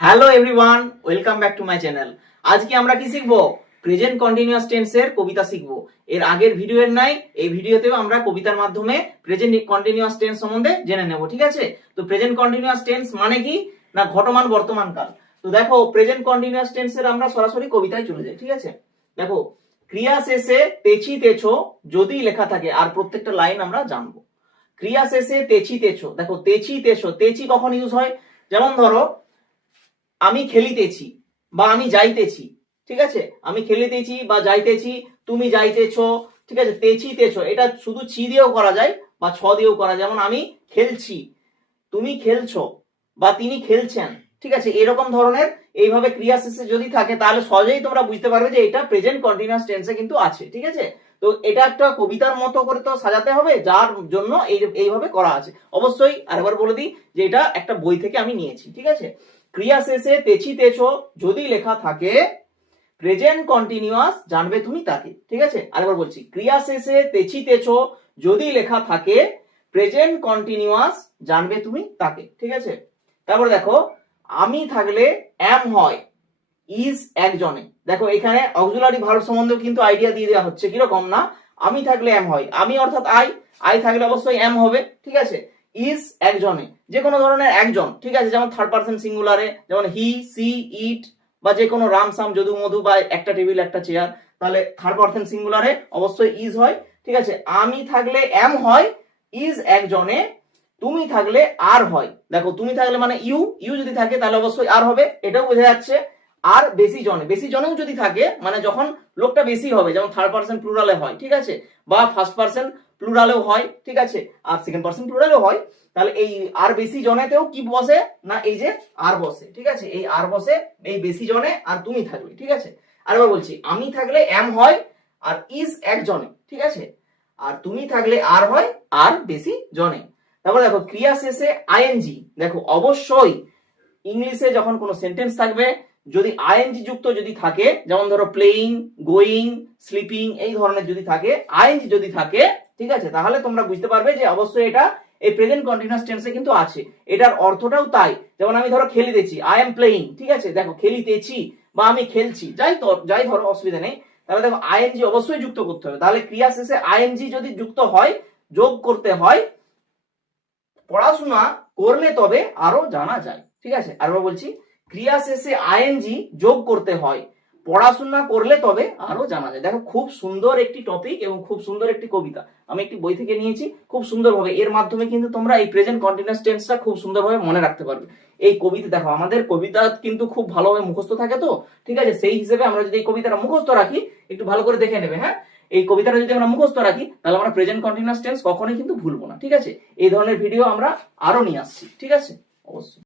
Hello everyone, welcome back to my channel. আজকে আমরা কি শিখবো? প্রেজেন্ট কন্টিনিউয়াস টেন্সের কবিতা শিখবো। এর আগের ভিডিওর নাই, এই ভিডিওতেও আমরা কবিতার মাধ্যমে প্রেজেন্ট কন্টিনিউয়াস টেন্স সম্বন্ধে জেনে নেব। ঠিক আছে? তো প্রেজেন্ট কন্টিনিউয়াস টেন্স মানে কি না, ঘটমান বর্তমান কাল। তো দেখো, প্রেজেন্ট কন্টিনিউয়াস টেন্সের আমরা সরাসরি কবিতায় চলে যাই। ঠিক আছে? দেখো, ক্রিয়া শেষে তেছি তেছো যদি লেখা থাকে, আর প্রত্যেকটা লাইন আমরা জানবো। ক্রিয়া শেষে তেছি তেছো, দেখো তেছি তেছো, তেছি কখন ইউজ হয়? যেমন ধরো, আমি খেলিতেছি বা আমি যাইতেছি। ঠিক আছে? আমি খেলিতেছি বা যাইতেছি, তুমি যাইতেছো। ঠিক আছে? তেছি তেছো, এটা শুধু চি দিয়েও করা যায় বা ছ দিয়েও করা যায়। যেমন আমি খেলছি, তুমি খেলছো বা তিনি খেলছেন। ঠিক আছে? এরকম ধরনের এইভাবে ক্রিয়া শেষে যদি থাকে, তাহলে সহজেই তোমরা বুঝতে পারবে যে এটা প্রেজেন্ট কন্টিনিউয়াস টেন্সে কিন্তু আছে। ঠিক আছে? তো এটা একটা কবিতার মতো করে তো সাজাতে হবে, যার জন্য এইভাবে করা আছে। অবশ্যই আরেকবার বলে দিই যে এটা একটা বই থেকে আমি নিয়েছি। ঠিক আছে? ক্রিয়া শেষে তেছি তেছো যদি লেখা থাকে, প্রেজেন্ট কন্টিনিউয়াস জানবে তুমি তাকে। ঠিক আছে? আরেকবার বলছি, ক্রিয়া শেষে তেছি তেছো যদি লেখা থাকে, প্রেজেন্ট কন্টিনিউয়াস জানবে তুমি তাকে। ঠিক আছে? তারপর দেখো, আমি থাকলে এম হয়, ইজ একজনে। দেখো, এখানে অক্সিলারি ভার্ব সম্বন্ধেও কিন্তু আইডিয়া দিয়ে দেওয়া হচ্ছে। কিরকম না, আমি থাকলে এম হয়, আমি অর্থাৎ আই থাকলে অবশ্যই এম হবে। ঠিক আছে? ইজ একজনে, যে কোনো ধরনের একজন। ঠিক আছে? যেমন থার্ড পারসন সিঙ্গুলারে, যেমন হি, সি, ইট, বা যে কোনো রাম, সাম, যদু, মধু, বা একটা টেবিল, একটা চেয়ার, তাহলে থার্ড পারসন সিঙ্গুলারে অবশ্যই ইজ হয়। ঠিক আছে? আমি থাকলে এম হয়, ইজ একজনে। তুমি থাকলে আর হয়। দেখো, তুমি থাকলে মানে ইউ যদি থাকে তাহলে অবশ্যই আর হবে, এটাও বোঝা যাচ্ছে। আর বেশি জনে, বেশি জনেও যদি থাকে, মানে যখন লোকটা বেশি হবে, যেমন থার্ড পারসন প্লুরালে হয়। ঠিক আছে? বা ফার্স্ট পারসন প্লুরালেও হয়। ঠিক আছে? আর সেকেন্ড পারসন প্লুরালেও হয়। তাহলে এই আর বেশি জনেতেও কি বসে না, এই যে আর বসে। ঠিক আছে? এই আর বসে এই বেশি জনে, আর তুমি থাকলে। ঠিক আছে? আরেকবার বলছি, আমি থাকলে এম হয় আর ইজ একজনে। ঠিক আছে? আর তুমি থাকলে আর হয় আর বেশি জনে। তারপর দেখো, ক্রিয়া শেষে আইএনজি। দেখো, অবশ্যই ইংলিশে যখন কোনো সেন্টেন্স থাকবে, যদি আইএনজি যুক্ত যদি থাকে, যেমন ধরো প্লেইং, গোয়িং, স্লিপিং, এই ধরনের যদি থাকে, আইএনজি যদি থাকে, ঠিক আছে, তাহলে তোমরা বুঝতে পারবে যে অবশ্যই এটা এই প্রেজেন্ট কন্টিনিউয়াস টেন্সে কিন্তু আছে। এটার অর্থটাও তাই। যেমন আমি ধরো খেলিতেছি, আই এম প্লেইং। ঠিক আছে? দেখো, খেলিতেছি বা আমি খেলছি, যাই ধরো, অসুবিধা নেই। তাহলে দেখো, আইএনজি অবশ্যই যুক্ত করতে হবে। তাহলে ক্রিয়া শেষে আইএনজি যদি যুক্ত হয়, যোগ করতে হয়, পড়াশোনা করলে তবে আরো জানা যায়। ঠিক আছে? আরো বলছি, ক্রিয়া শেষে আইএনজি যোগ করতে হয়, পড়াশোনা করলে তবে আরো জানা যায়। দেখো, খুব সুন্দর একটি টপিক এবং খুব সুন্দর একটি কবিতা, আমি একটি বই থেকে নিয়েছি। খুব সুন্দরভাবে এর মাধ্যমে কিন্তু তোমরা এই প্রেজেন্ট কন্টিনিউয়াস টেন্সটা খুব সুন্দরভাবে মনে রাখতে পারবে। এই কবিতা দেখো, আমাদের কবিতা কিন্তু খুব ভালোভাবে মুখস্থ থাকে। তো ঠিক আছে, সেই হিসেবে আমরা যদি এই কবিতাটা মুখস্থ রাখি, একটু ভালো করে দেখে নেবে। হ্যাঁ, এই কবিতাটা যদি আমরা মুখস্থ রাখি, তাহলে আমরা প্রেজেন্ট কন্টিনিউয়াস টেন্স কখনোই কিন্তু ভুলবো না। ঠিক আছে? এই ধরনের ভিডিও আমরা আরো নিয়ে আসছি। ঠিক আছে? অবশ্যই।